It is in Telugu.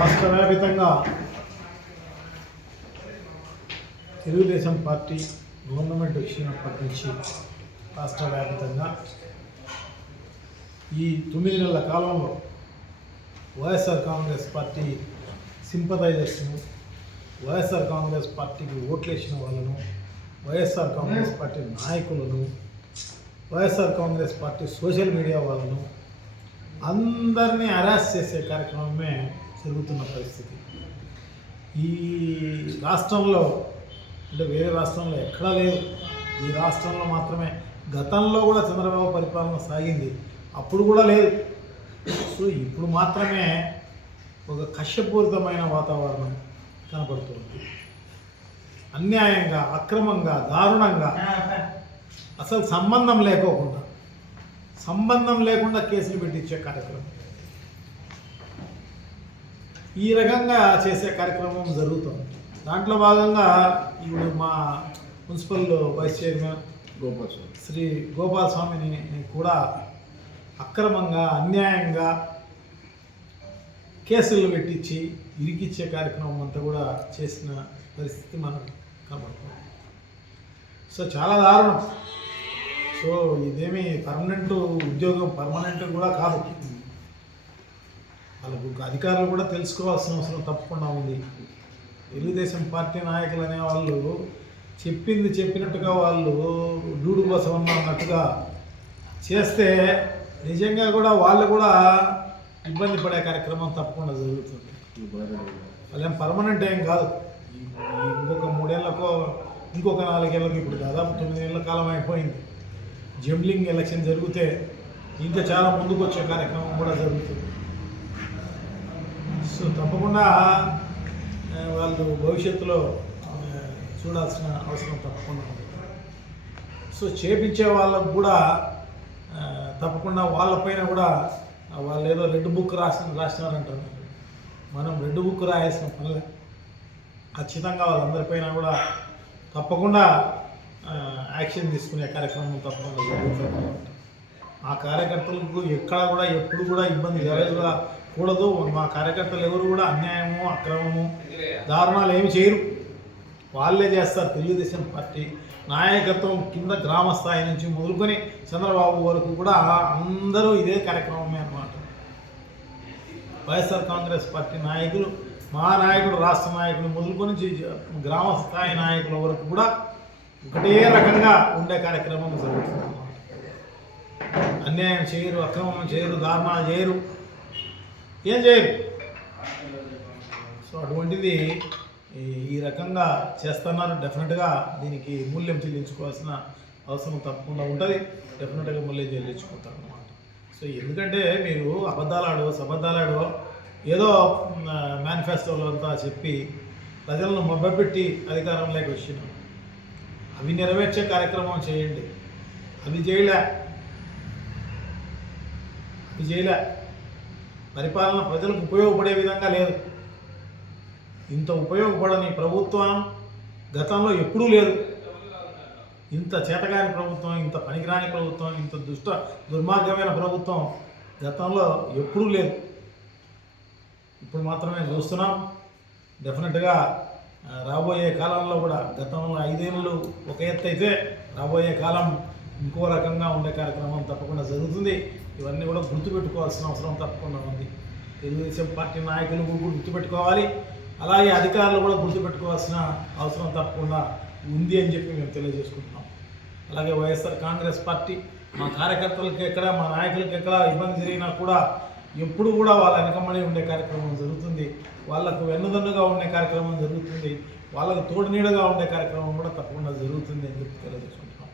రాష్ట్ర వ్యాప్తంగా తెలుగుదేశం పార్టీ గవర్నమెంట్ వచ్చినప్పటి నుంచి రాష్ట్ర వ్యాప్తంగా ఈ 9 నెలల కాలంలో వైఎస్ఆర్ కాంగ్రెస్ పార్టీ సింపథైజర్స్ను, వైఎస్ఆర్ కాంగ్రెస్ పార్టీకి ఓట్లేసిన వాళ్ళను, వైఎస్ఆర్ కాంగ్రెస్ పార్టీ నాయకులను, YSR Congress party social media వాళ్ళను అందరినీ అరెస్ట్ చేసే కార్యక్రమమే జరుగుతున్న పరిస్థితి. ఈ రాష్ట్రంలో అంటే వేరే రాష్ట్రంలో ఎక్కడా లేదు, ఈ రాష్ట్రంలో మాత్రమే. గతంలో కూడా చంద్రబాబు పరిపాలన సాగింది, అప్పుడు కూడా లేదు. సో ఇప్పుడు మాత్రమే ఒక కక్షపూరితమైన వాతావరణం కనపడుతుంది. అన్యాయంగా, అక్రమంగా, దారుణంగా, అసలు సంబంధం లేకుండా కేసులు పెట్టించే కార్యక్రమం, ఈ రకంగా చేసే కార్యక్రమం జరుగుతుంది. దాంట్లో భాగంగా ఇప్పుడు మా municipal vice chairman Shri Gopal స్వామిని కూడా అక్రమంగా, అన్యాయంగా కేసులు పెట్టించి ఇరికిచ్చే కార్యక్రమం అంతా కూడా చేసిన పరిస్థితి మనకు కనబడుతుంది. సో చాలా దారుణం. సో ఇదేమి పర్మనెంట్ ఉద్యోగం, పర్మనెంట్ కూడా కాదు. వాళ్ళకు అధికారులు కూడా తెలుసుకోవాల్సిన అవసరం తప్పకుండా ఉంది. తెలుగుదేశం పార్టీ నాయకులు అనేవాళ్ళు చెప్పింది చెప్పినట్టుగా వాళ్ళు డూడు బసవన్న అన్నట్టుగా చేస్తే నిజంగా కూడా వాళ్ళు కూడా ఇబ్బంది పడే కార్యక్రమం తప్పకుండా జరుగుతుంది. వాళ్ళేం పర్మనెంట్ ఏం కాదు. ఇంకొక 3 ఏళ్ళకో ఇంకొక 4 ఏళ్ళకి, ఇప్పుడు దాదాపు 9 ఏళ్ళ కాలం అయిపోయింది. జంబ్లింగ్ ఎలక్షన్ జరిగితే ఇంకా చాలా ముందుకు వచ్చే కార్యక్రమం కూడా జరుగుతుంది. సో తప్పకుండా వాళ్ళు భవిష్యత్తులో చూడాల్సిన అవసరం తప్పకుండా ఉంది. సో చేపించే వాళ్ళకు కూడా తప్పకుండా వాళ్ళపైన కూడా వాళ్ళు ఏదో రెడ్ బుక్ రాసినారంటారు. మనం రెడ్ బుక్ రాయాల్సిన పనులే. ఖచ్చితంగా వాళ్ళందరిపైన కూడా తప్పకుండా యాక్షన్ తీసుకునే కార్యక్రమం తప్పకుండా జరుగుతుంది. ఆ కార్యకర్తలకు ఎక్కడ కూడా ఎప్పుడు కూడా ఇబ్బంది జరగకూడదు. మా కార్యకర్తలు ఎవరు కూడా అన్యాయము, అక్రమము, దారుణాలు ఏమి చేయరు. వాళ్ళే చేస్తారు. తెలుగుదేశం పార్టీ నాయకత్వం కింద గ్రామ స్థాయి నుంచి మొదలుకొని చంద్రబాబు వరకు కూడా అందరూ ఇదే కార్యక్రమమే అన్నమాట. వైఎస్ఆర్ కాంగ్రెస్ పార్టీ నాయకులు, మా నాయకుడు, రాష్ట్ర నాయకులు మొదలుకొని గ్రామ స్థాయి నాయకుల వరకు కూడా ఒకటే రకంగా ఉండే కార్యక్రమం జరుగుతుంది అన్నమాట. అన్యాయం చేయరు, అక్రమం చేయరు, దారుణాలు చేయరు, ఏం చేయరు. సో అటువంటిది ఈ రకంగా చేస్తున్నారు. డెఫినెట్గా దీనికి మూల్యం చెల్లించుకోవాల్సిన అవసరం తప్పకుండా ఉంటుంది. డెఫినెట్గా మూల్యం చెల్లించుకుంటారు అన్నమాట. సో ఎందుకంటే మీరు అబద్ధాలాడో ఏదో మేనిఫెస్టోలో అంతా చెప్పి ప్రజలను మభ్యపెట్టి అధికారంలోకి వచ్చినాం. అవి నెరవేర్చే కార్యక్రమం చేయండి. అవి చేయలే. పరిపాలన ప్రజలకు ఉపయోగపడే విధంగా లేదు. ఇంత ఉపయోగపడని ప్రభుత్వం గతంలో ఎప్పుడూ లేదు. ఇంత చేతగాని ప్రభుత్వం, ఇంత పనికిరాని ప్రభుత్వం, ఇంత దుర్మార్గమైన ప్రభుత్వం గతంలో ఎప్పుడూ లేదు. ఇప్పుడు మాత్రమే చూస్తున్నాం. డెఫినెట్గా రాబోయే కాలంలో కూడా గతంలో 5 ఏళ్ళు ఒక ఎత్తు అయితే రాబోయే కాలం ఇంకో రకంగా ఉండే కార్యక్రమం తప్పకుండా జరుగుతుంది. ఇవన్నీ కూడా గుర్తుపెట్టుకోవాల్సిన అవసరం తప్పకుండా ఉంది. తెలుగుదేశం పార్టీ నాయకులు కూడా గుర్తుపెట్టుకోవాలి, అలాగే అధికారులు కూడా గుర్తుపెట్టుకోవాల్సిన అవసరం తప్పకుండా ఉంది అని చెప్పి మేము తెలియజేసుకుంటున్నాం. అలాగే వైఎస్ఆర్ కాంగ్రెస్ పార్టీ మా కార్యకర్తలకు ఎక్కడ, మా నాయకులకి ఎక్కడ ఇబ్బంది జరిగినా కూడా ఎప్పుడు కూడా వాళ్ళ వెనకమని ఉండే కార్యక్రమం జరుగుతుంది. వాళ్ళకు వెన్నుదన్నుగా ఉండే కార్యక్రమం జరుగుతుంది. వాళ్ళకు తోడు నీడగా ఉండే కార్యక్రమం కూడా తప్పకుండా జరుగుతుంది అని చెప్పి తెలియజేసుకుంటున్నాం.